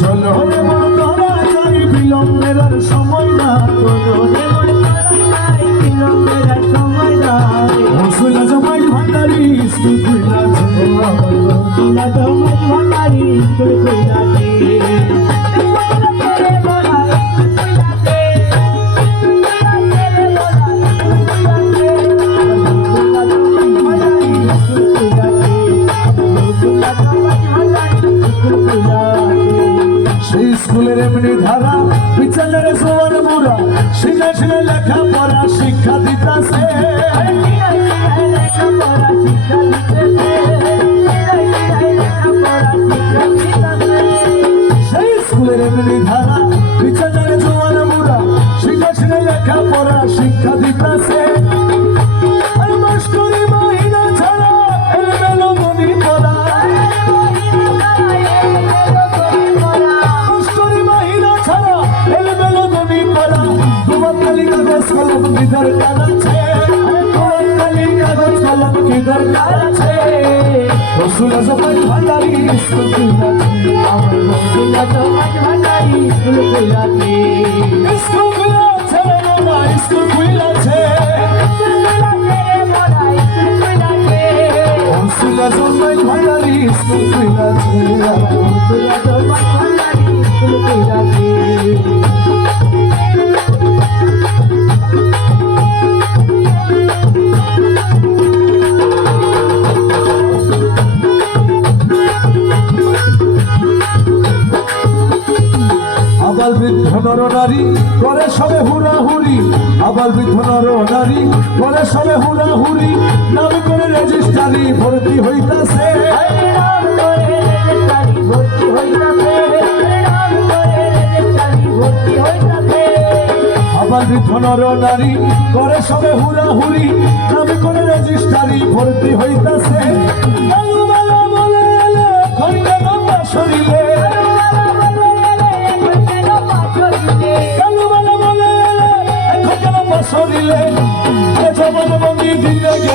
চলো রে মন তোরা যাই বিলম্বের আর সময় না রসুলা জমাই ভান্ডারি স্কুল খুইলাছে সেই স্কুলের এমনি ধারা বিচারের সোয়ার মুরা শিখে শিখে লেখা পড়া শিক্ষা দিতাছে সেই স্কুলের এমনি ধারা বিচারের সোয়ার মুরা শিখে শিখে লেখা পড়া শিক্ষা দিতাছে মাস্টারি মাহিনা ছাড়া এলোমেলো মনি পড়া কিধর কাছে কাগজ কলম কিধর কাছে রসুলা জমাই ভান্ডারি স্কুল খুইলাছে আমার রসুলা জমাই ভান্ডারি স্কুল খুইলাছে স্কুল খুইলাছে মোরা স্কুল খুইলাছে রসুলা জমাই ভান্ডারি স্কুল খুইলাছে আমার রসুলা জমাই ভান্ডারি স্কুল খুইলাছে আবাল বৃদ্ধ নর নারী করে সবে হুড়াহুড়ি আবাল বৃদ্ধ নর নারী করে সবে হুড়াহুড়ি নাম করে রেজিস্ট্রারি ভর্তি হইতাছে আবাল বৃদ্ধ নর নারী করে সবে হুড়াহুড়ি নাম করে রেজিস্ট্রারি ভর্তি হইতাছে শরীরে